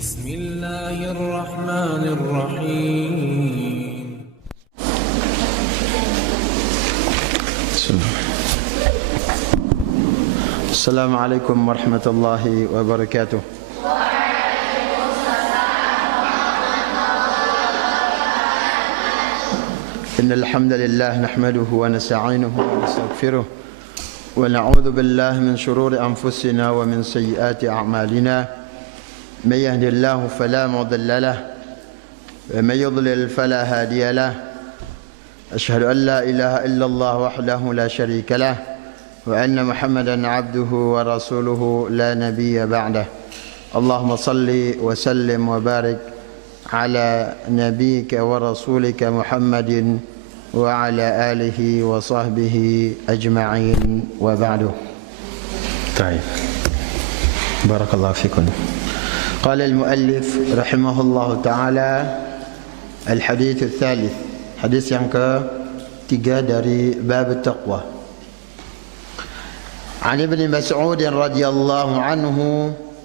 بسم الله الرحمن الرحيم. السلام عليكم ورحمة الله وبركاته. إن الحمد لله نحمده ونستعينه ونستغفره ونعوذ بالله من شرور أنفسنا ومن سيئات أعمالنا. من يهد الله فلا مضل له ومن يضلل فلا هادي له. أشهد أن لا إله إلا الله وحده لا شريك له وأن محمدا عبده ورسوله لا نبي بعده. اللهم صل وسلم وبارك على نبيك ورسولك محمد وعلى آله وصحبه أجمعين وبعده. طيب بارك الله فيكم. قال المؤلف رحمه الله تعالى الحديث الثالث، حديث yang ketiga dari bab taqwa. عن ابن مسعود رضي الله عنه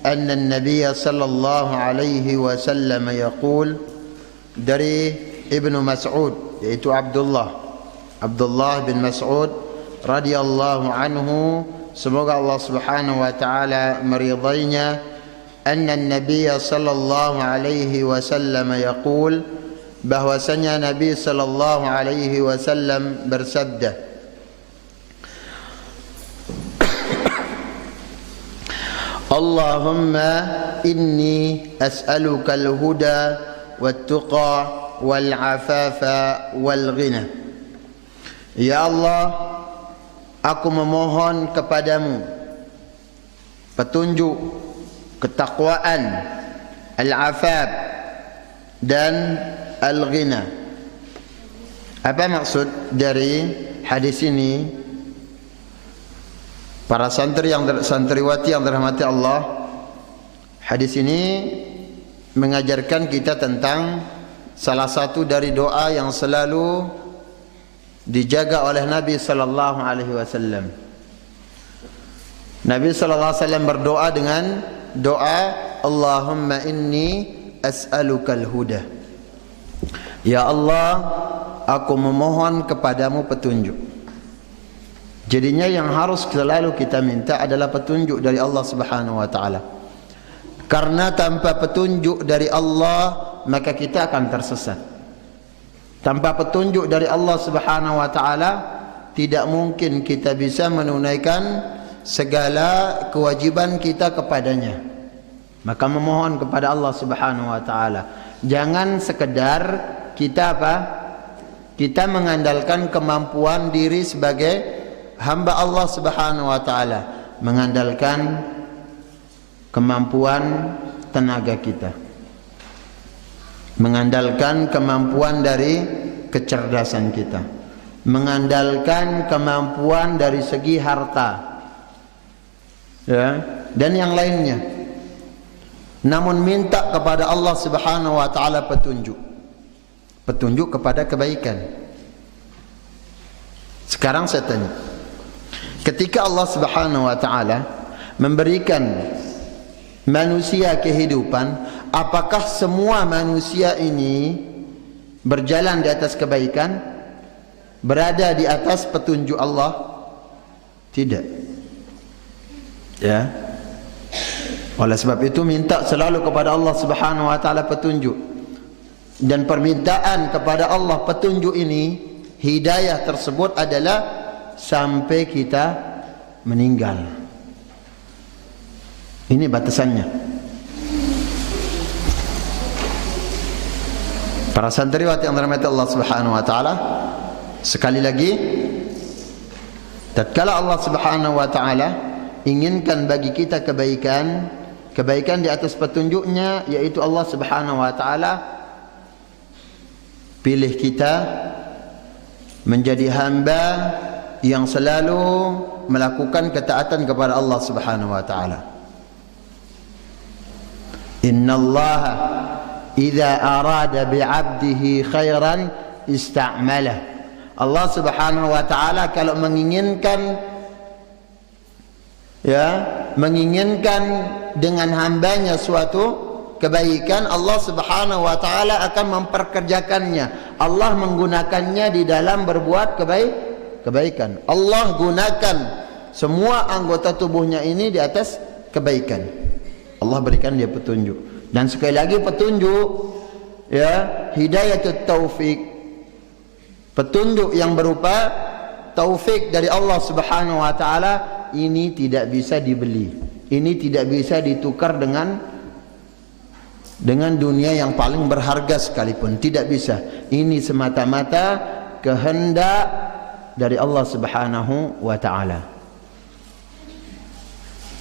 أن النبي صلى الله عليه وسلم يقول، dari Ibnu Mas'ud yaitu Abdullah bin Mas'ud radhiyallahu anhu, semoga Allah Subhanahu wa taala meridainya, anna an-nabiy sallallahu alaihi wasallam yaqul, bahwasanya Nabi sallallahu alaihi wasallam bersabda, Allahumma inni as'aluka al-huda wat-tuqa wal-afafa wal-ghina. Ya Allah, aku memohon kepadamu petunjuk, ketakwaan, al-afaf dan al-ghina. Apa maksud dari hadis ini? Para santriwati yang dirahmati Allah, hadis ini mengajarkan kita tentang salah satu dari doa yang selalu dijaga oleh Nabi sallallahu alaihi wasallam. Nabi sallallahu alaihi wasallam berdoa dengan doa Allahumma inni as'alukal huda. Ya Allah, aku memohon kepadamu petunjuk. Jadinya yang harus selalu kita minta adalah petunjuk dari Allah Subhanahu wa taala. Karena tanpa petunjuk dari Allah maka kita akan tersesat. Tanpa petunjuk dari Allah Subhanahu wa taala tidak mungkin kita bisa menunaikan segala kewajiban kita kepadanya. Maka memohon kepada Allah Subhanahu wa taala. Jangan sekedar kita kita mengandalkan kemampuan diri sebagai hamba Allah Subhanahu wa taala, mengandalkan kemampuan tenaga kita, mengandalkan kemampuan dari kecerdasan kita, mengandalkan kemampuan dari segi harta, ya, dan yang lainnya. Namun minta kepada Allah Subhanahu wa taala petunjuk kepada kebaikan. Sekarang saya tanya, ketika Allah Subhanahu wa taala memberikan manusia kehidupan, apakah semua manusia ini berjalan di atas kebaikan, berada di atas petunjuk Allah? Tidak. Ya. Oleh sebab itu minta selalu kepada Allah Subhanahu wa taala petunjuk. Dan permintaan kepada Allah petunjuk ini, hidayah tersebut adalah sampai kita meninggal. Ini batasannya. Para santriwati yang dirahmati Allah Subhanahu wa taala, sekali lagi, tatkala Allah Subhanahu wa taala inginkan bagi kita kebaikan di atas petunjuknya, yaitu Allah Subhanahu wa taala pilih kita menjadi hamba yang selalu melakukan ketaatan kepada Allah Subhanahu wa taala. Innallaha idza arada bi'abdihi khairan ista'malah. Allah Subhanahu wa taala kalau menginginkan menginginkan dengan hambanya suatu kebaikan, Allah Subhanahu wa taala akan memperkerjakannya. Allah menggunakannya di dalam berbuat kebaikan. Allah gunakan semua anggota tubuhnya ini di atas kebaikan. Allah berikan dia petunjuk. Dan sekali lagi petunjuk, ya, hidayatut taufik. Petunjuk yang berupa taufik dari Allah Subhanahu wa taala ini tidak bisa dibeli. Ini tidak bisa ditukar dengan dunia yang paling berharga sekalipun, tidak bisa. Ini semata-mata kehendak dari Allah Subhanahu wa taala.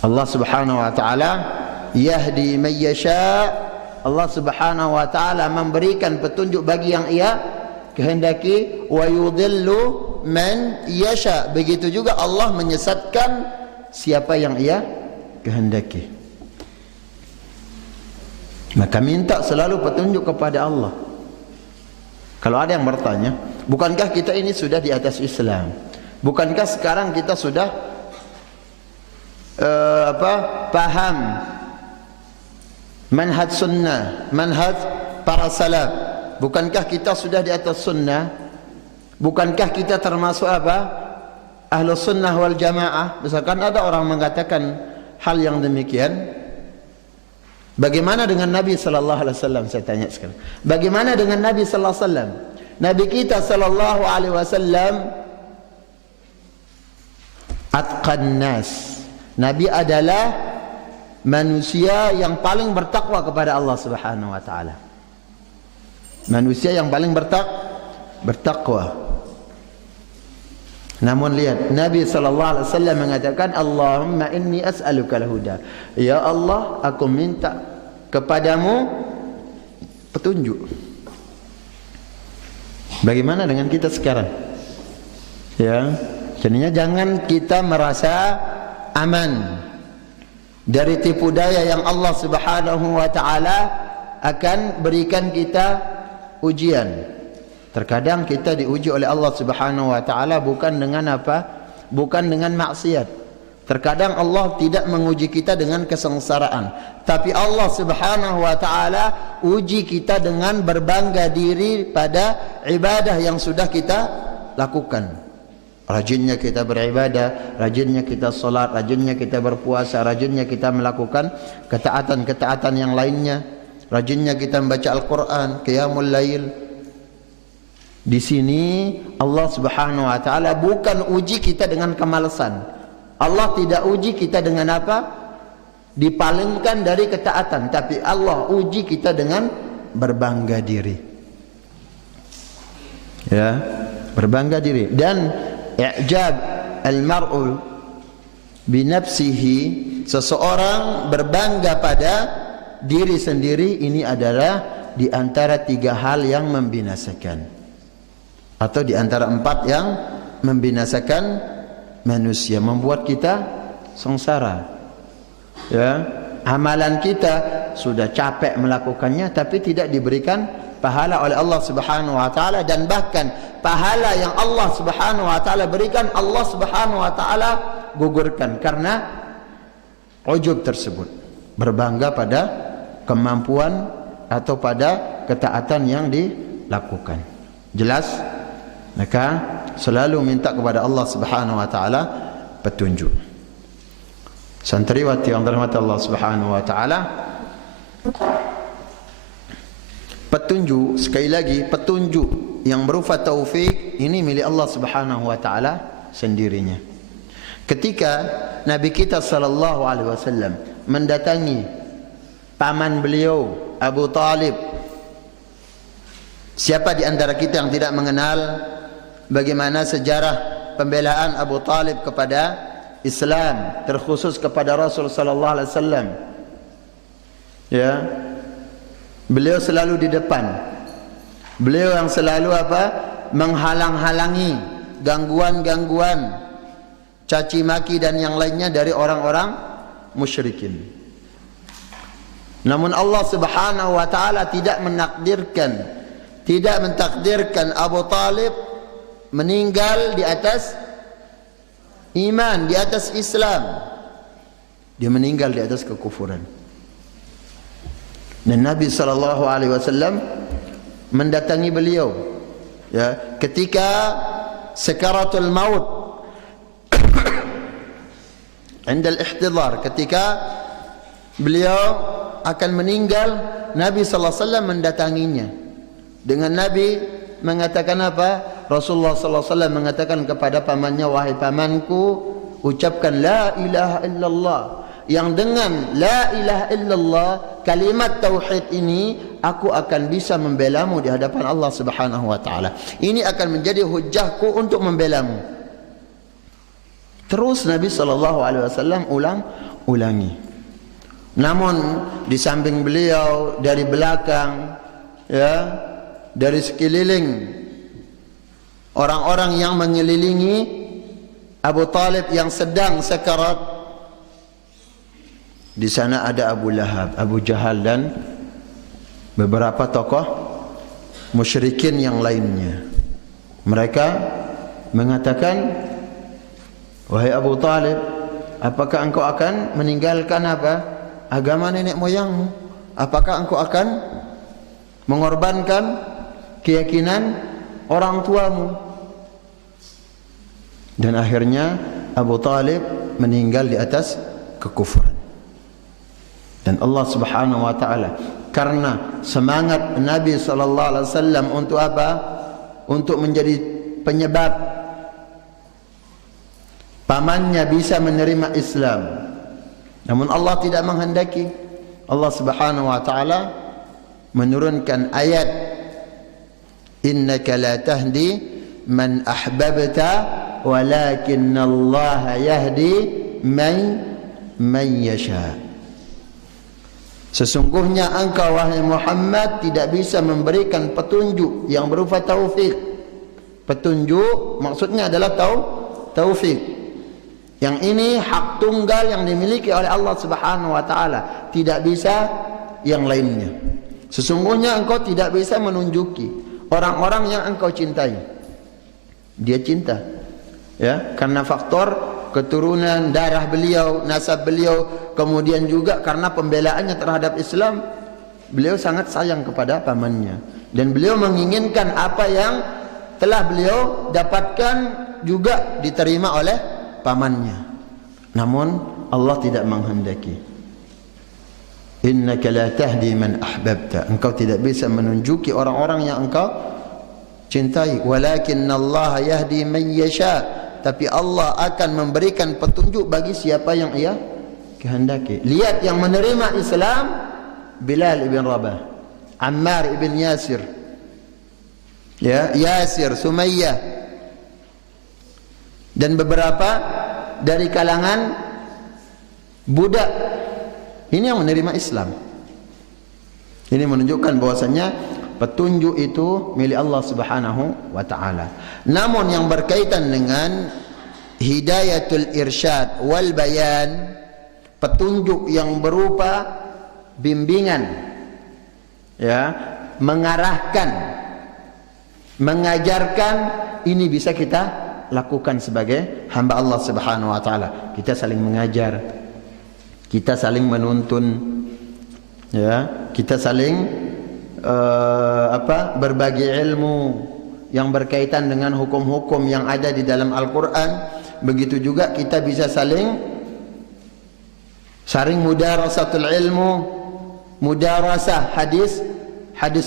Allah Subhanahu wa taala yahdi man yasha. Allah Subhanahu wa taala memberikan petunjuk bagi yang ia kehendaki, wa yudhillu man yasha. Begitu juga Allah menyesatkan siapa yang ia kehendaki. Maka minta selalu petunjuk kepada Allah. Kalau ada yang bertanya, bukankah kita ini sudah di atas Islam? Bukankah sekarang kita sudah paham manhaj sunnah, manhaj para salaf? Bukankah kita sudah di atas sunnah? Bukankah kita termasuk Ahlus sunnah wal jamaah? Misalkan ada orang mengatakan hal yang demikian, bagaimana dengan Nabi sallallahu alaihi wasallam? Saya tanya sekarang. Bagaimana dengan Nabi sallallahu alaihi wasallam? Nabi kita sallallahu alaihi wasallam atqan nas. Nabi adalah manusia yang paling bertakwa kepada Allah Subhanahu wa taala. Manusia yang paling bertakwa. Namun lihat, Nabi sallallahu alaihi wasallam mengatakan, Allahumma inni as'aluka al-huda. Ya Allah, aku minta kepadamu petunjuk. Bagaimana dengan kita sekarang? Ya, jadinya jangan kita merasa aman dari tipu daya yang Allah Subhanahu wa taala akan berikan kita ujian. Terkadang kita diuji oleh Allah Subhanahu wa taala bukan dengan bukan dengan maksiat. Terkadang Allah tidak menguji kita dengan kesengsaraan, tapi Allah Subhanahu wa taala uji kita dengan berbangga diri pada ibadah yang sudah kita lakukan. Rajinnya kita beribadah, rajinnya kita salat, rajinnya kita berpuasa, rajinnya kita melakukan ketaatan-ketaatan yang lainnya, rajinnya kita membaca Al-Qur'an, qiyamul lail. Di sini Allah Subhanahu wa taala bukan uji kita dengan kemalasan. Allah tidak uji kita dengan dipalingkan dari ketaatan, tapi Allah uji kita dengan berbangga diri. Ya, berbangga diri. Dan i'jab al-mar'u bi nafsihi, seseorang berbangga pada diri sendiri, ini adalah di antara 3 hal yang membinasakan, atau di antara 4 yang membinasakan manusia, membuat kita sengsara. Ya, amalan kita sudah capek melakukannya tapi tidak diberikan pahala oleh Allah Subhanahu wa taala, dan bahkan pahala yang Allah Subhanahu wa taala berikan, Allah Subhanahu wa taala gugurkan karena ujub tersebut, berbangga pada kemampuan atau pada ketaatan yang dilakukan. Jelas? Maka selalu minta kepada Allah Subhanahu wa taala petunjuk. Santriwati yang dirahmati Allah Subhanahu wa taala, petunjuk, sekali lagi, petunjuk yang berupa taufik ini milik Allah Subhanahu wa taala sendirinya. Ketika Nabi kita sallallahu alaihi wasallam mendatangi paman beliau Abu Talib, siapa di antara kita yang tidak mengenal bagaimana sejarah pembelaan Abu Talib kepada Islam, terkhusus kepada Rasul sallallahu alaihi wasallam? Ya, beliau selalu di depan. Beliau yang selalu menghalang-halangi gangguan-gangguan, caci maki dan yang lainnya dari orang-orang musyrikin. Namun Allah Subhanahu wa taala tidak mentakdirkan Abu Talib meninggal di atas iman, di atas Islam. Dia meninggal di atas kekufuran. Dan Nabi SAW mendatangi beliau, ya, ketika sakaratul maut, indal ihtidhar, ketika beliau akan meninggal, Nabi SAW mendatanginya. Dengan Nabi mengatakan apa? Rasulullah SAW mengatakan kepada pamannya, wahai pamanku, ucapkan la ilaha illallah, yang dengan la ilaha illallah, kalimat tauhid ini, aku akan bisa membelamu di hadapan Allah Subhanahu wa taala. Ini akan menjadi hujahku untuk membelamu. Terus Nabi SAW ulangi. Namun di samping beliau, dari belakang, ya, dari sekeliling, orang-orang yang mengelilingi Abu Talib yang sedang sekarat, di sana ada Abu Lahab, Abu Jahal, dan beberapa tokoh musyrikin yang lainnya. Mereka mengatakan, wahai Abu Talib, apakah engkau akan meninggalkan apa? Agama nenek moyangmu? Apakah engkau akan mengorbankan keyakinan orang tuamu? Dan akhirnya Abu Talib meninggal di atas kekufuran. Dan Allah Subhanahu wa taala, karena semangat Nabi SAW untuk apa? Untuk menjadi penyebab pamannya bisa menerima Islam. Namun Allah tidak menghendaki. Allah Subhanahu wa taala menurunkan ayat, innaka la tahdi man ahbabta walakinnallaha yahdi man yasha. Sesungguhnya engkau wahai Muhammad tidak bisa memberikan petunjuk yang berupa taufik. Petunjuk maksudnya adalah taufik. Yang ini hak tunggal yang dimiliki oleh Allah Subhanahu wa taala, tidak bisa yang lainnya. Sesungguhnya engkau tidak bisa menunjuki orang-orang yang engkau cintai. Dia cinta, ya, karena faktor keturunan darah beliau, nasab beliau, kemudian juga karena pembelaannya terhadap Islam. Beliau sangat sayang kepada pamannya, dan beliau menginginkan apa yang telah beliau dapatkan juga diterima oleh pamannya. Namun Allah tidak menghendaki. Innaka la tahdi man ahbabta, engkau tidak bisa menunjuki orang-orang yang engkau cintai. Walakinnallaha yahdi man yasha, tapi Allah akan memberikan petunjuk bagi siapa yang ia kehendaki. Lihat yang menerima Islam, Bilal ibn Rabah, Ammar ibn Yasir, ya, Yasir, Sumayyah, dan beberapa dari kalangan budak. Ini yang menerima Islam. Ini menunjukkan bahwasanya petunjuk itu milik Allah Subhanahu wa taala. Namun yang berkaitan dengan hidayatul irsyad wal bayan, petunjuk yang berupa bimbingan, ya, mengarahkan, mengajarkan, ini bisa kita lakukan sebagai hamba Allah Subhanahu wa taala. Kita saling mengajar, kita saling menuntun, ya, kita saling berbagi ilmu yang berkaitan dengan hukum-hukum yang ada di dalam Al-Quran. Begitu juga kita bisa saling mudarasatul ilmu, mudarasah hadis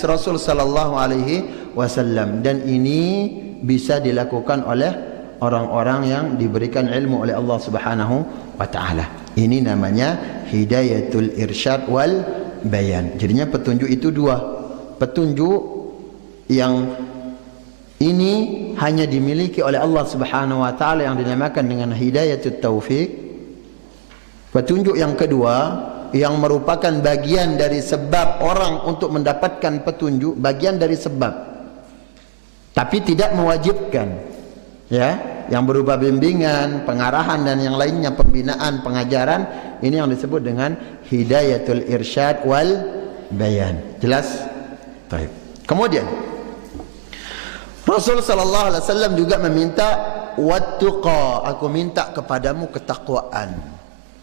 Rasul sallallahu alaihi wasallam, dan ini bisa dilakukan oleh orang-orang yang diberikan ilmu oleh Allah Subhanahu wa taala. Ini namanya hidayatul irsyad wal bayan. Jadinya petunjuk itu dua. Petunjuk yang ini hanya dimiliki oleh Allah Subhanahu wa taala yang dinamakan dengan hidayatut taufik. Petunjuk yang kedua yang merupakan bagian dari sebab orang untuk mendapatkan petunjuk, bagian dari sebab, tapi tidak mewajibkan, ya, yang berupa bimbingan, pengarahan, dan yang lainnya, pembinaan, pengajaran. Ini yang disebut dengan hidayatul irsyad wal bayan. Jelas? Baik. Kemudian Rasul sallallahu alaihi wasallam juga meminta wattaqaa, aku minta kepadamu ketakwaan,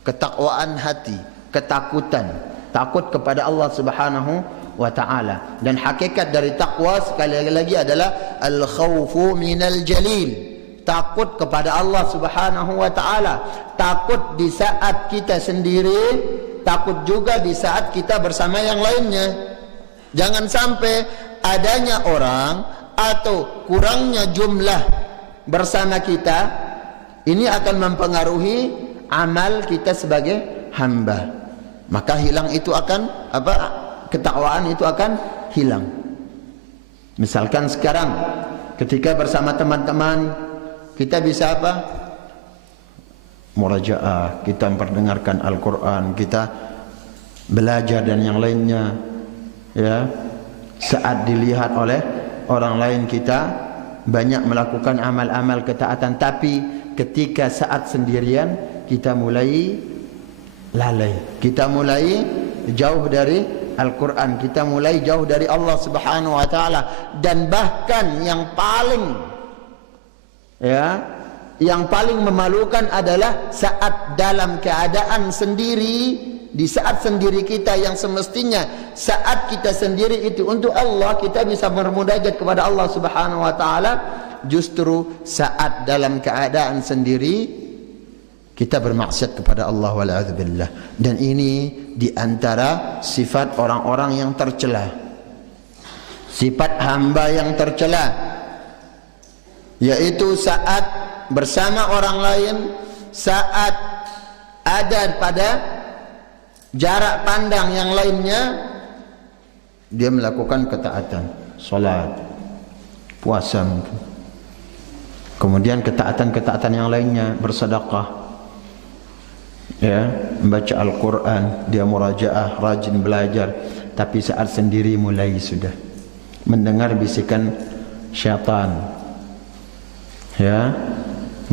ketakwaan hati, ketakutan. takut kepada Allah Subhanahu wa ta'ala. Dan hakikat dari takwa sekali lagi adalah al-khawfu minal jalil, takut kepada Allah Subhanahu wa ta'ala. Takut di saat kita sendiri, takut juga di saat kita bersama yang lainnya. Jangan sampai adanya orang atau kurangnya jumlah bersama kita ini akan mempengaruhi amal kita sebagai hamba. Maka hilang itu akan ketakwaan itu akan hilang. Misalkan sekarang ketika bersama teman-teman kita bisa murajaah, kita memperdengarkan Al-Quran, kita belajar dan yang lainnya. Ya, saat dilihat oleh orang lain kita banyak melakukan amal-amal ketaatan, tapi ketika saat sendirian kita mulai lalai, kita mulai jauh dari Al-Quran, kita mulai jauh dari Allah Subhanahu wa ta'ala. Dan bahkan yang paling memalukan adalah saat dalam keadaan sendiri, di saat sendiri kita yang semestinya saat kita sendiri itu untuk Allah, kita bisa bermunajat kepada Allah Subhanahu wa ta'ala, justru saat dalam keadaan sendiri kita bermaksiat kepada Allah wal'adzubillah. Dan ini diantara sifat orang-orang yang tercela, sifat hamba yang tercela, yaitu saat bersama orang lain, saat ada pada jarak pandang yang lainnya, dia melakukan ketaatan, salat, puasa mungkin. Kemudian ketaatan-ketaatan yang lainnya, bersedekah, ya, membaca Al-Quran, dia murajaah, rajin belajar. Tapi saat sendiri mulai sudah mendengar bisikan syaitan, ya,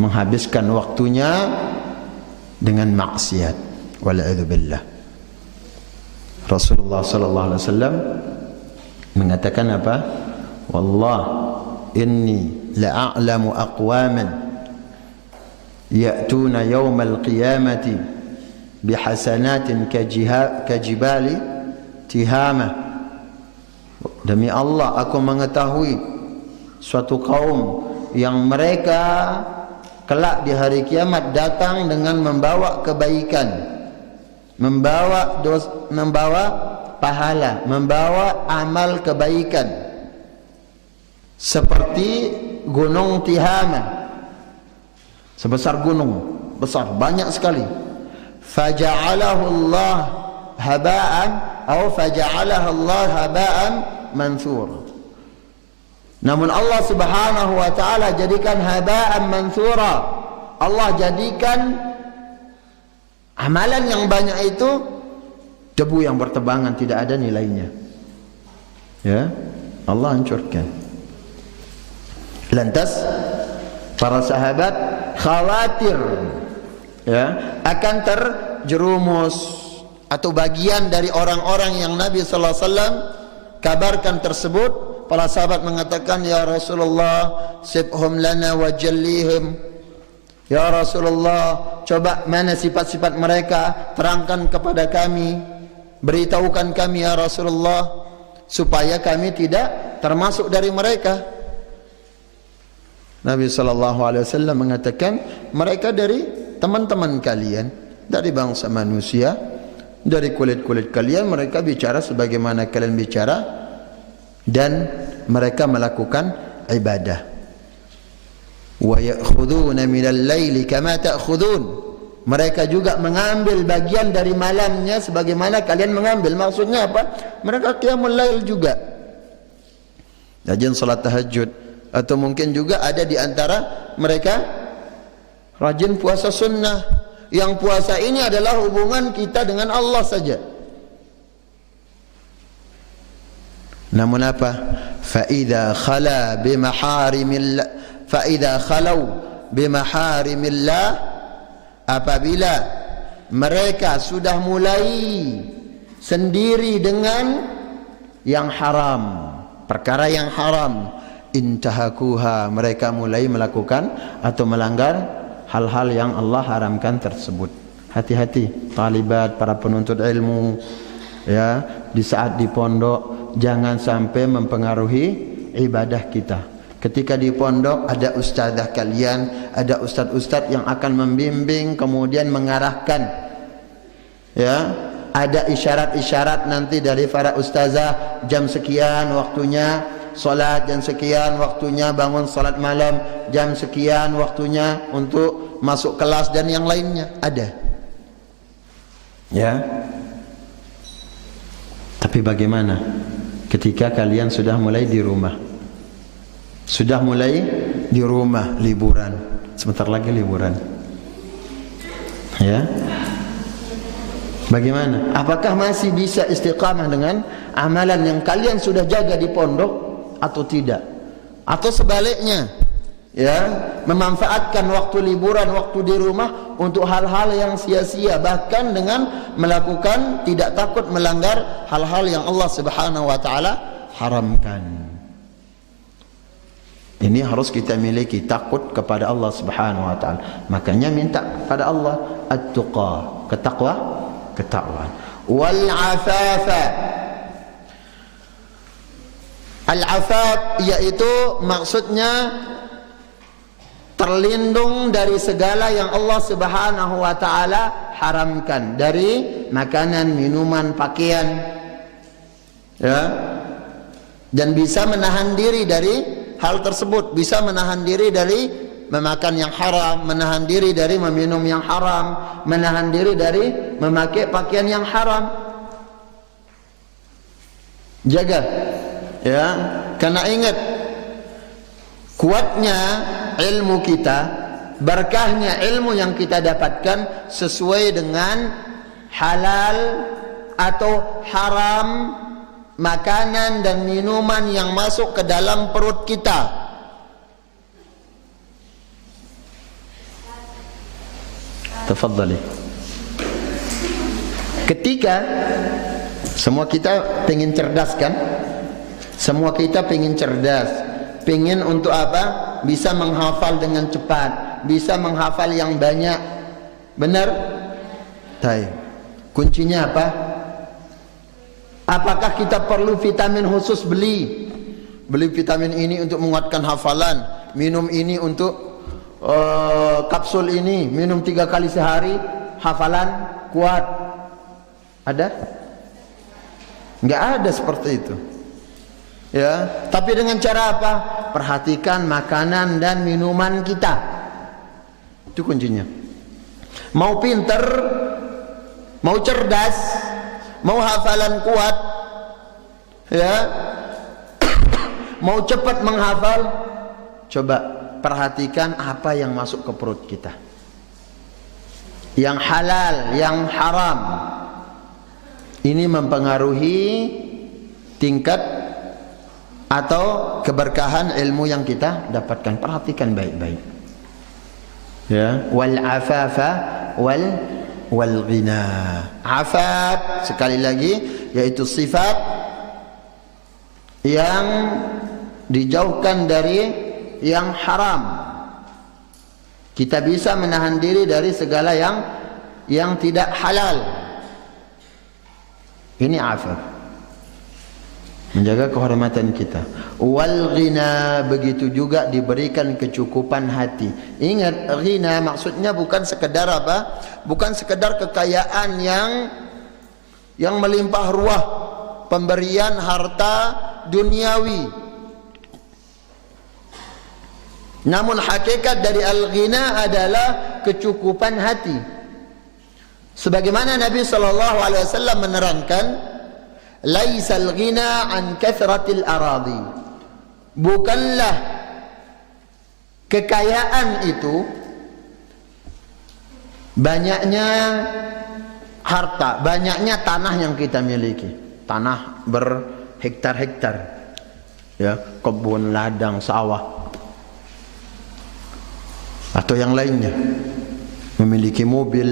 menghabiskan waktunya dengan maksiat, wal'adzubillah. Rasulullah sallallahu alaihi wasallam mengatakan apa? Wallah inni la'alamu aqwaman ya'tuna yawmal qiyamati bihasanatin kajibali tihama. Demi Allah, aku mengetahui suatu kaum yang mereka kelak di hari kiamat datang dengan membawa kebaikan, membawa pahala, membawa amal kebaikan seperti gunung Tihama, sebesar gunung besar, banyak sekali. Faja'alahu Allah haba'an atau faja'alahu Allah haba'an mansur. Namun Allah Subhanahu wa ta'ala jadikan haba'an mansura. Allah jadikan amalan yang banyak itu debu yang bertebangan, tidak ada nilainya. Ya, Allah hancurkan. Lantas para sahabat khawatir, ya, akan terjerumus atau bagian dari orang-orang yang Nabi sallallahu alaihi wasallam kabarkan tersebut. Para sahabat mengatakan, ya Rasulullah, sibhum lana wa jallihim. Ya Rasulullah, coba mana sifat-sifat mereka, terangkan kepada kami, beritahukan kami ya Rasulullah, supaya kami tidak termasuk dari mereka. Nabi SAW mengatakan, mereka dari teman-teman kalian, dari bangsa manusia, dari kulit-kulit kalian. Mereka bicara sebagaimana kalian bicara, dan mereka melakukan ibadah. Wa ya'khuduna minal laili kama ta'khudun. Mereka juga mengambil bagian dari malamnya sebagaimana kalian mengambil. Maksudnya apa? Mereka qiyamul lail juga, rajin salat tahajud, atau mungkin juga ada di antara mereka rajin puasa sunnah. Yang puasa ini adalah hubungan kita dengan Allah saja. Namun apa? Fa'idha khala bimaharimillah, fa'idha khalau bimaharimillah, apabila mereka sudah mulai sendiri dengan yang haram, perkara yang haram, intahakuha, mereka mulai melakukan atau melanggar hal-hal yang Allah haramkan tersebut. Hati-hati talibat, para penuntut ilmu, ya, di saat di pondok jangan sampai mempengaruhi ibadah kita. Ketika di pondok ada ustazah kalian, ada ustaz-ustaz yang akan membimbing, kemudian mengarahkan, ya, ada isyarat-isyarat nanti dari para ustazah, jam sekian waktunya solat, jam sekian waktunya bangun solat malam, jam sekian waktunya untuk masuk kelas dan yang lainnya ada, ya. Tapi bagaimana ketika kalian sudah mulai di rumah, liburan, sebentar lagi liburan, ya, bagaimana? Apakah masih bisa istiqamah dengan amalan yang kalian sudah jaga di pondok atau tidak? Atau sebaliknya, ya, memanfaatkan waktu liburan, waktu di rumah untuk hal-hal yang sia-sia, bahkan dengan melakukan, tidak takut melanggar hal-hal yang Allah Subhanahu wa taala haramkan. Ini harus kita miliki, takut kepada Allah Subhanahu wa taala. Makanya minta kepada Allah at-tuqa, ketakwaan. Wal afafa. Al-afaf yaitu maksudnya terlindung dari segala yang Allah Subhanahu wa taala haramkan, dari makanan, minuman, pakaian, ya, dan bisa menahan diri dari hal tersebut, bisa menahan diri dari memakan yang haram, menahan diri dari meminum yang haram, menahan diri dari memakai pakaian yang haram. Jaga, ya, karena ingat, kuatnya ilmu kita, berkahnya ilmu yang kita dapatkan sesuai dengan halal atau haram makanan dan minuman yang masuk ke dalam perut kita. Tafadhali. Ketika semua kita pengen cerdas kan? Semua kita pengen cerdas, pengen untuk apa? Bisa menghafal dengan cepat, bisa menghafal yang banyak. Benar? Baik. Kuncinya apa? Apakah kita perlu vitamin khusus beli vitamin ini untuk menguatkan hafalan, minum ini untuk kapsul ini, minum 3 kali sehari, hafalan kuat? Ada? Enggak ada seperti itu, ya. Tapi dengan cara apa? Perhatikan makanan dan minuman kita, itu kuncinya. Mau pinter, mau cerdas, mau hafalan kuat, ya, mau cepat menghafal, coba perhatikan apa yang masuk ke perut kita, yang halal, yang haram. Ini mempengaruhi tingkat atau keberkahan ilmu yang kita dapatkan. Perhatikan baik-baik, ya. Wal afafa wal ghina. Afaf sekali lagi yaitu sifat yang dijauhkan dari yang haram. Kita bisa menahan diri dari segala yang tidak halal. Ini afaf, menjaga kehormatan kita. Wal ghina, begitu juga diberikan kecukupan hati. Ingat, ghina maksudnya bukan sekedar apa? Bukan sekedar kekayaan yang melimpah ruah, pemberian harta duniawi. Namun hakikat dari al-ghina adalah kecukupan hati. Sebagaimana Nabi SAW menerangkan, laisal ghina an kathratil aradi. Bukanlah kekayaan itu banyaknya harta, banyaknya tanah yang kita miliki, tanah berhektar-hektar, ya, kebun, ladang, sawah, atau yang lainnya, memiliki mobil,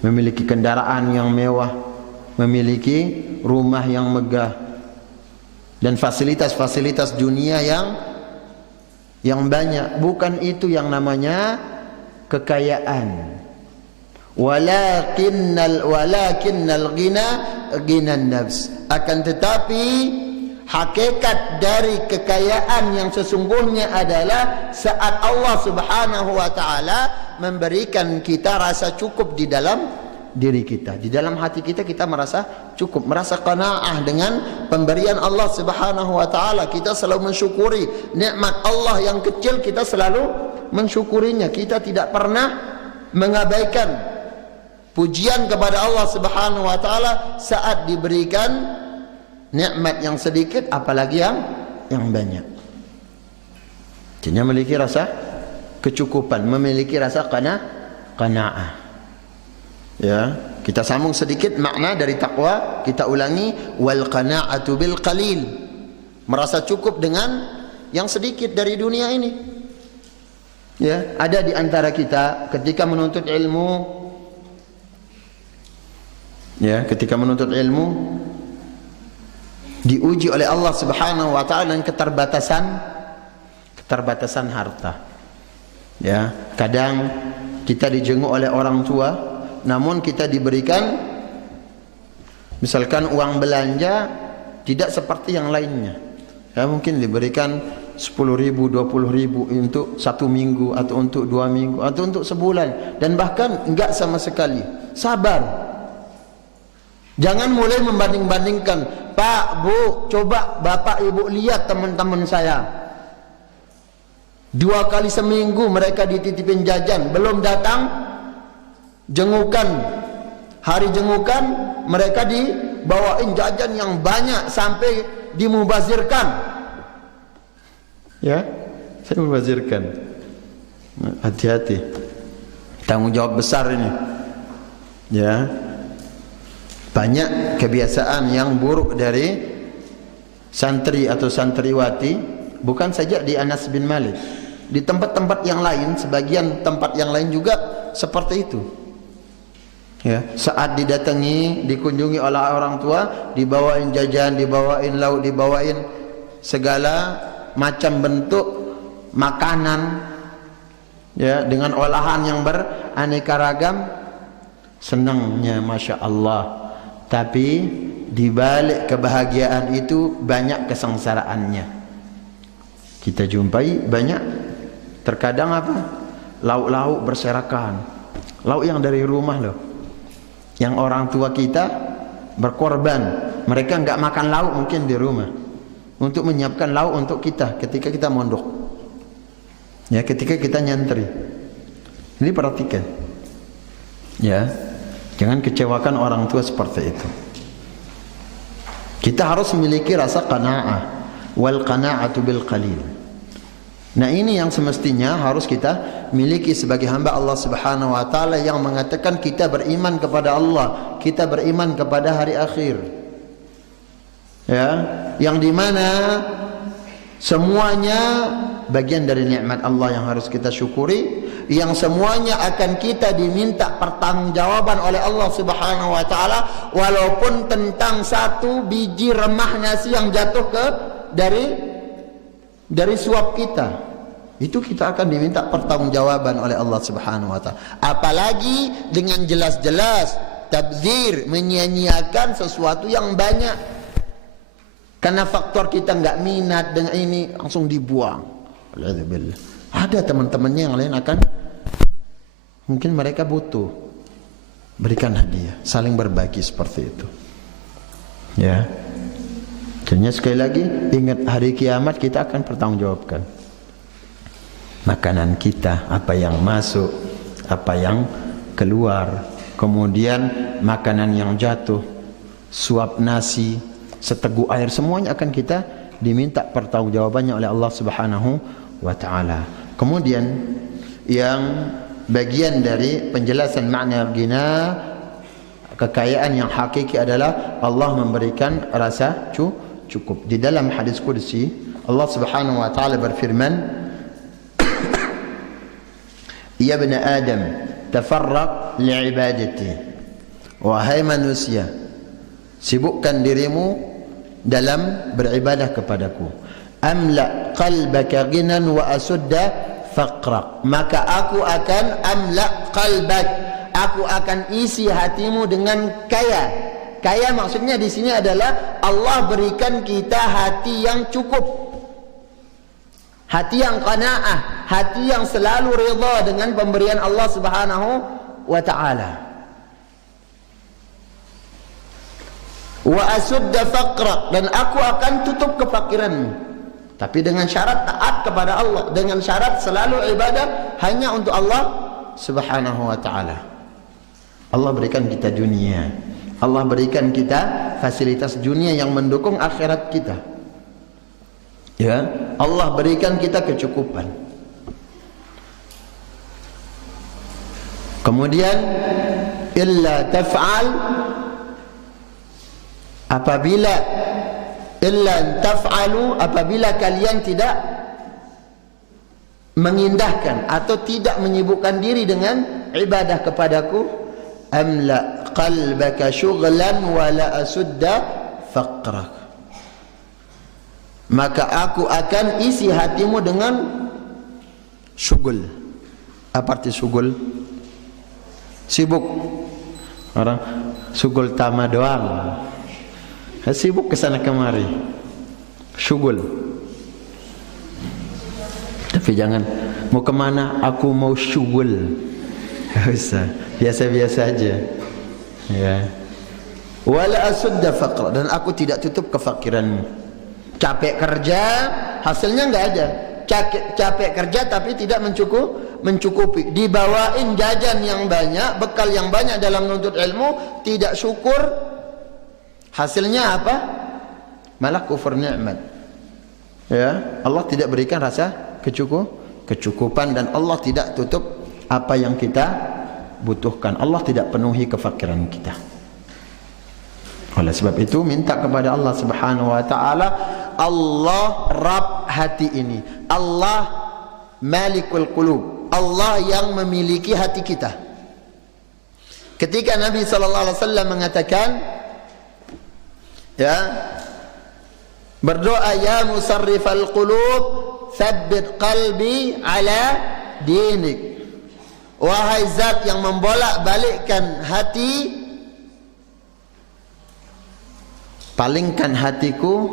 memiliki kendaraan yang mewah, memiliki rumah yang megah, dan fasilitas-fasilitas dunia yang banyak. Bukan itu yang namanya kekayaan. walakinnal ghina ghinan nafs. Akan tetapi hakikat dari kekayaan yang sesungguhnya adalah saat Allah Subhanahu wa taala memberikan kita rasa cukup di dalam diri kita, di dalam hati kita, kita merasa cukup, merasa qanaah dengan pemberian Allah Subhanahu wa taala. Kita selalu mensyukuri nikmat Allah yang kecil, kita selalu mensyukurinya. Kita tidak pernah mengabaikan pujian kepada Allah Subhanahu wa taala saat diberikan nikmat yang sedikit, apalagi yang banyak. Jadi memiliki rasa kecukupan, memiliki rasa qanaah. Ya, kita sambung sedikit makna dari takwa, kita ulangi, wal qanaa'atu bil qalil. Merasa cukup dengan yang sedikit dari dunia ini. Ya, ada di antara kita ketika menuntut ilmu, ya, ketika menuntut ilmu diuji oleh Allah Subhanahu wa taala dengan keterbatasan harta. Ya, kadang kita dijenguk oleh orang tua, namun kita diberikan misalkan uang belanja tidak seperti yang lainnya. Ya, mungkin diberikan 10.000, 20.000 untuk 1 minggu atau untuk 2 minggu atau untuk sebulan, dan bahkan enggak sama sekali. Sabar. Jangan mulai membanding-bandingkan. Pak, Bu, coba Bapak Ibu lihat teman-teman saya. 2 kali seminggu mereka dititipin jajan, belum datang jengukan. Hari jengukan mereka dibawain jajan yang banyak sampai dimubazirkan. Ya, saya mubazirkan. Hati-hati. Tanggung jawab besar ini. Ya. Banyak kebiasaan yang buruk dari santri atau santriwati, bukan saja di Anas bin Malik, di tempat-tempat yang lain, sebagian tempat yang lain juga seperti itu. Ya, saat didatangi, dikunjungi oleh orang tua, dibawain jajan, dibawain lauk, dibawain segala macam bentuk makanan, ya, dengan olahan yang beraneka ragam. Senangnya Masya Allah. Tapi di balik kebahagiaan itu banyak kesengsaraannya. Kita jumpai banyak, terkadang apa? Lauk-lauk berserakan. Lauk yang dari rumah loh. Yang orang tua kita berkorban. Mereka enggak makan lauk mungkin di rumah, untuk menyiapkan lauk untuk kita ketika kita mondok. Ya, ketika kita nyantri. Ini perhatikan. Ya. Jangan kecewakan orang tua seperti itu. Kita harus memiliki rasa qanaah, wal qanaa'atu bil qalil. Nah, ini yang semestinya harus kita miliki sebagai hamba Allah Subhanahu wa taala yang mengatakan kita beriman kepada Allah, kita beriman kepada hari akhir. Ya, yang dimana semuanya bagian dari nikmat Allah yang harus kita syukuri, yang semuanya akan kita diminta pertanggungjawaban oleh Allah Subhanahu wa taala, walaupun tentang 1 biji remah nasi yang jatuh dari suap kita, itu kita akan diminta pertanggungjawaban oleh Allah Subhanahu wa taala. Apalagi dengan jelas-jelas tabdzir, menyia-nyiakan sesuatu yang banyak karena faktor kita enggak minat dengan ini, langsung dibuang. Ada teman-temannya yang lain akan, mungkin mereka butuh, berikan hadiah, saling berbagi seperti itu. Ya. Jadi sekali lagi ingat, hari kiamat kita akan pertanggungjawabkan makanan kita, apa yang masuk, apa yang keluar, kemudian makanan yang jatuh, suap nasi, seteguk air, semuanya akan kita diminta pertanggungjawabannya oleh Allah Subhanahu wa taala. Kemudian yang bagian dari penjelasan makna ghina, kekayaan yang hakiki adalah Allah memberikan rasa cukup. Di dalam hadis qudsi Allah Subhanahu wa taala berfirman, ya ibn Adam, tafarraq li'ibadati. Wahai manusia, sibukkan dirimu dalam beribadah kepadaku. Amla qalbaka ghinan wa asudda faqraq. Maka aku akan amla qalbak, aku akan isi hatimu dengan kaya. Kaya maksudnya di sini adalah Allah berikan kita hati yang cukup, hati yang qanaah, hati yang selalu rida dengan pemberian Allah Subhanahu wa taala. Wa asudda faqrak, dan aku akan tutup kefakiranmu, tapi dengan syarat taat kepada Allah, dengan syarat selalu ibadah hanya untuk Allah Subhanahu wa taala. Allah berikan kita dunia, Allah berikan kita fasilitas dunia yang mendukung akhirat kita. Ya, Allah berikan kita kecukupan. Kemudian illa taf'al, apabila apabila kalian tidak mengindahkan atau tidak menyibukkan diri dengan ibadah kepadaku, amla qalbaka syughlan wa la asudda faqrak, maka aku akan isi hatimu dengan syughul. Apa arti syughul? Sibuk. Orang syughul tama doang, sibuk kesana kemari, syughul. Tapi jangan mau kemana, aku mau syughul. Gak usah, biasa-biasa aja. Ya. Wala asudda faqra, dan aku tidak tutup kefakiranmu. Capek kerja, hasilnya enggak ada. Capek kerja tapi tidak mencukupi. Dibawain jajan yang banyak, bekal yang banyak dalam menuntut ilmu, tidak syukur. Hasilnya apa? Malah kufur nikmat. Ya, Allah tidak berikan rasa kecukupan, dan Allah tidak tutup apa yang kita butuhkan. Allah tidak penuhi kefakiran kita. Oleh sebab itu minta kepada Allah Subhanahu wa taala, Allah Rabb hati ini, Allah Malikul Qulub, Allah yang memiliki hati kita. Ketika Nabi sallallahu alaihi wasallam mengatakan, ya, berdoa, ya musarrifal qulub tsabbit qalbi ala dinik, wahai zat yang membolak-balikkan hati, palingkan hatiku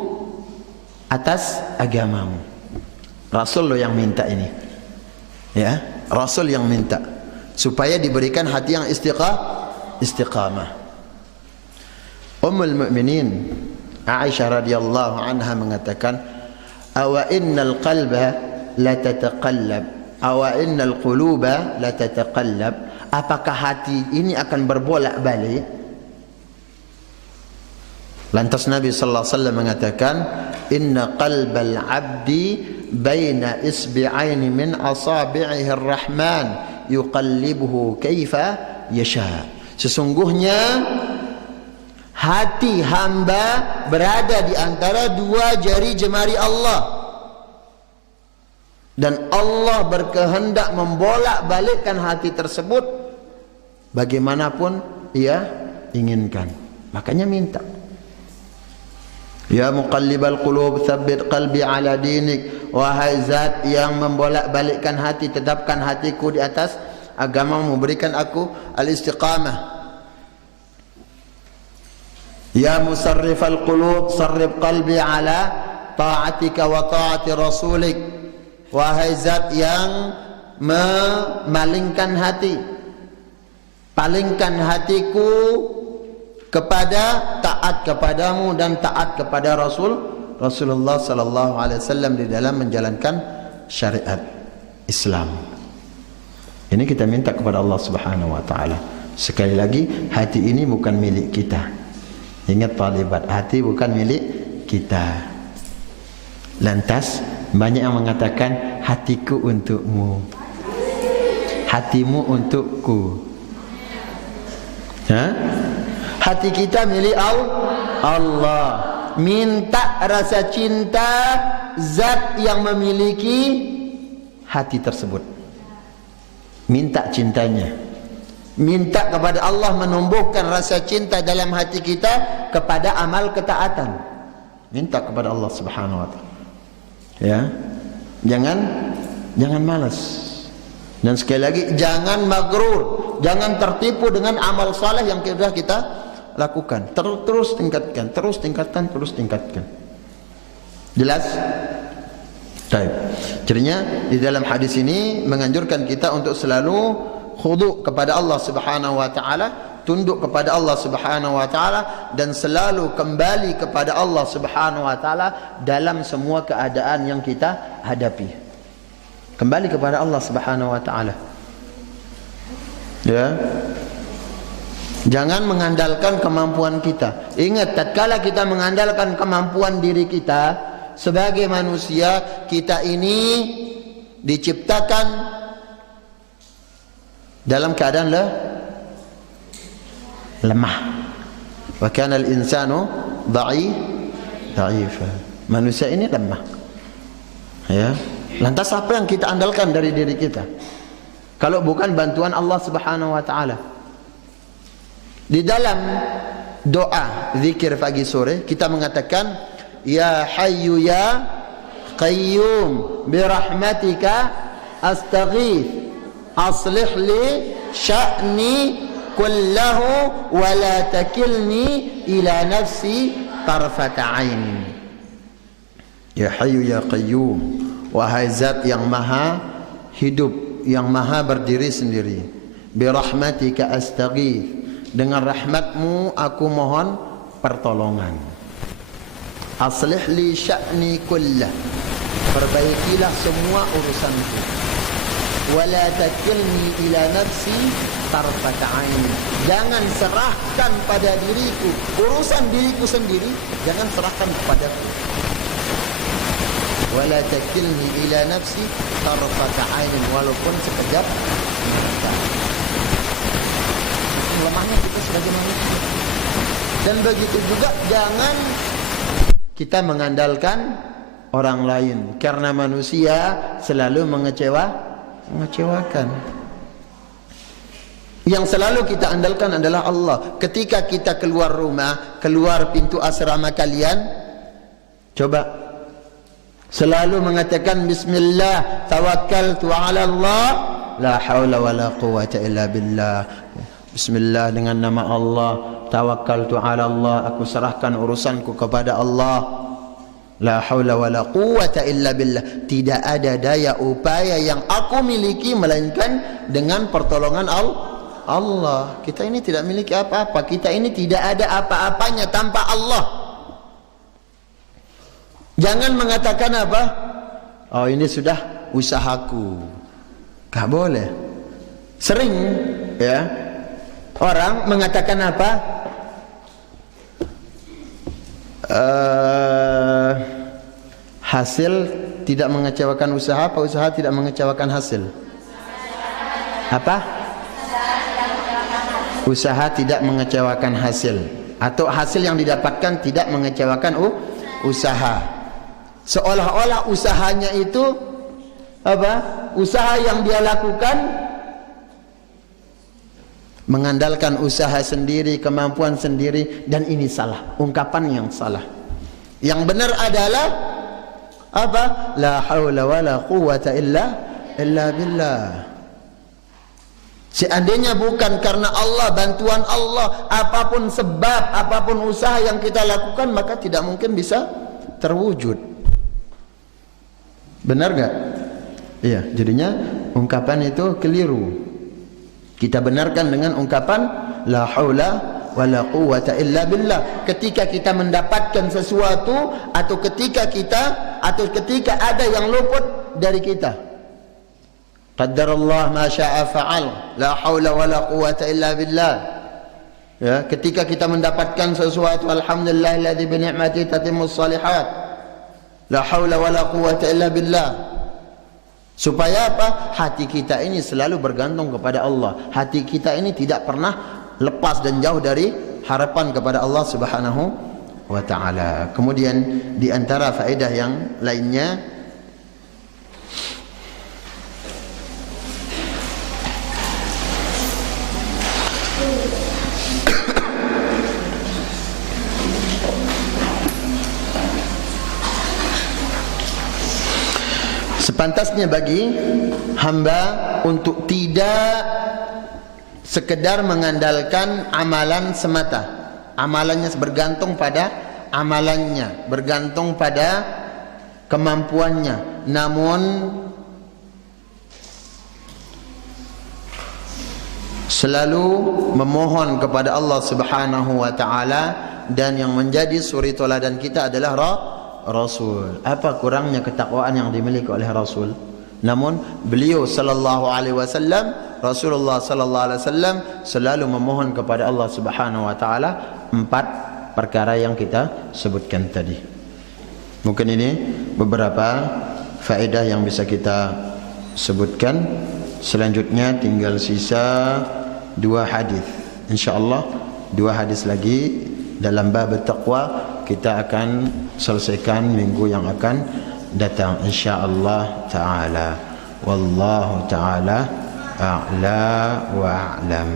atas agamamu. Rasul lo yang minta ini, ya, Rasul yang minta supaya diberikan hati yang istiqamah. Ummul Mukminin Aisyah radhiyallahu anha mengatakan, awa innal qalba la tataqallab, awa innal quluba la tataqallab, apakah hati ini akan berbolak-balik? Lantas Nabi sallallahu alaihi wasallam mengatakan, inna qalbal abdi baina isbi'aini min asabi'ihi ar-rahman yuqallibuhu kaifa yasha. Sesungguhnya hati hamba berada di antara dua jari jemari Allah, dan Allah berkehendak membolak-balikkan hati tersebut bagaimanapun ia inginkan. Makanya minta, ya muqallibal qulub tsabbit qalbi ala dinik, wahai zat yang membolak-balikkan hati, tetapkan hatiku di atas agamamu, berikan aku al-istiqamah. Ya musarrifal qulub sarrif qalbi ala ta'atika wa ta'ati rasulik, wahai zat yang memalingkan hati, palingkan hatiku kepada taat kepadamu dan taat kepada Rasulullah sallallahu alaihi wasallam di dalam menjalankan syariat Islam. Ini kita minta kepada Allah Subhanahu wa taala. Sekali lagi, hati ini bukan milik kita. Ingat talibat, hati bukan milik kita. Lantas banyak yang mengatakan hatiku untukmu, hatimu untukku. Hati kita milik Allah. Minta rasa cinta zat yang memiliki hati tersebut. Minta cintanya. Minta kepada Allah menumbuhkan rasa cinta dalam hati kita kepada amal ketaatan. Minta kepada Allah Subhanahu wa taala. Ya. Jangan malas. Dan sekali lagi, jangan magrur. Jangan tertipu dengan amal saleh yang sudah kita lakukan. Terus tingkatkan, terus tingkatkan, terus tingkatkan. Jelas? Baik. Jadinya di dalam hadis ini menganjurkan kita untuk selalu khudu' kepada Allah Subhanahu wa taala, tunduk kepada Allah Subhanahu wa taala, dan selalu kembali kepada Allah Subhanahu wa taala dalam semua keadaan yang kita hadapi. Kembali kepada Allah Subhanahu wa taala. Ya. Jangan mengandalkan kemampuan kita. Ingat, tatkala kita mengandalkan kemampuan diri kita sebagai manusia, kita ini diciptakan dalam keadaan lemah. Wa kana al-insanu dha'ifa. Manusia ini lemah. Ya. Lantas apa yang kita andalkan dari diri kita kalau bukan bantuan Allah Subhanahu wa taala? Di dalam doa zikir pagi sore kita mengatakan, ya hayyu ya qayyum bi rahmatika astaghith aslih li sya'ni kullahu wa la takilni ila nafsi tarfata ain. Ya hayyu ya qayyum, wahai zat yang maha hidup, yang maha berdiri sendiri. Bi rahmatika astaghith, dengan rahmatmu aku mohon pertolongan. Aslih li sya'ni kullah, perbaikilah semua urusanku. Wala takilni ila nafsi tarfata ain, jangan serahkan pada diriku, urusan diriku sendiri jangan serahkan kepadaku. Wala takilni ila nafsi tarfata ain, walaupun sekejap mata. Lemahnya kita sebagai manusia. Dan begitu juga jangan kita mengandalkan orang lain, karena manusia selalu mengecewakan. Yang selalu kita andalkan adalah Allah. Ketika kita keluar rumah, keluar pintu asrama kalian, coba selalu mengatakan bismillah tawakkaltu ala Allah la haula wala quwwata illa billah. Bismillah, dengan nama Allah, tawakkaltu ala Allah, aku serahkan urusanku kepada Allah. La haula wala quwwata illa billah, tidak ada daya upaya yang aku miliki melainkan dengan pertolongan Allah. Kita ini tidak miliki apa-apa, kita ini tidak ada apa-apanya tanpa Allah. Jangan mengatakan apa? Oh, ini sudah usahaku. Gak boleh. Sering ya orang mengatakan apa? Hasil tidak mengecewakan usaha, apa usaha tidak mengecewakan hasil? Apa? Usaha tidak mengecewakan hasil, atau hasil yang didapatkan tidak mengecewakan usaha. Seolah-olah usahanya itu apa? Usaha yang dia lakukan mengandalkan usaha sendiri, kemampuan sendiri, dan ini salah, ungkapan yang salah. Yang benar adalah apa? La haula wala quwwata illa billah. Seandainya bukan karena Allah, bantuan Allah, apapun sebab, apapun usaha yang kita lakukan, maka tidak mungkin bisa terwujud. Benar gak? Iya, jadinya ungkapan itu keliru. Kita benarkan dengan ungkapan la haula wala quwwata illa billah. Ketika kita mendapatkan sesuatu, atau ketika ada yang luput dari kita. Qaddarallah ma syaa fa'al, la haula wala quwwata illa billah. Ya, ketika kita mendapatkan sesuatu, alhamdulillahilladzi bi ni'matihi tatimmus shalihat. La haula wala quwwata illa billah. Supaya apa? Hati kita ini selalu bergantung kepada Allah. Hati kita ini tidak pernah lepas dan jauh dari harapan kepada Allah Subhanahu wa taala. Kemudian di antara faedah yang lainnya, sepantasnya bagi hamba untuk tidak sekedar mengandalkan amalan semata. Amalannya bergantung pada amalannya, bergantung pada kemampuannya. Namun selalu memohon kepada Allah Subhanahu wa taala, dan yang menjadi suri teladan kita adalah Rasul. Apa kurangnya ketakwaan yang dimiliki oleh Rasul? Namun beliau sallallahu alaihi wasallam, Rasulullah sallallahu alaihi wasallam selalu memohon kepada Allah Subhanahu wa taala 4 perkara yang kita sebutkan tadi. Mungkin ini beberapa faedah yang bisa kita sebutkan. Selanjutnya tinggal sisa 2 hadis. Insyaallah 2 hadis lagi dalam bab taqwa kita akan selesaikan minggu yang akan datang insyaallah taala. Wallahu taala a'la wa a'lam.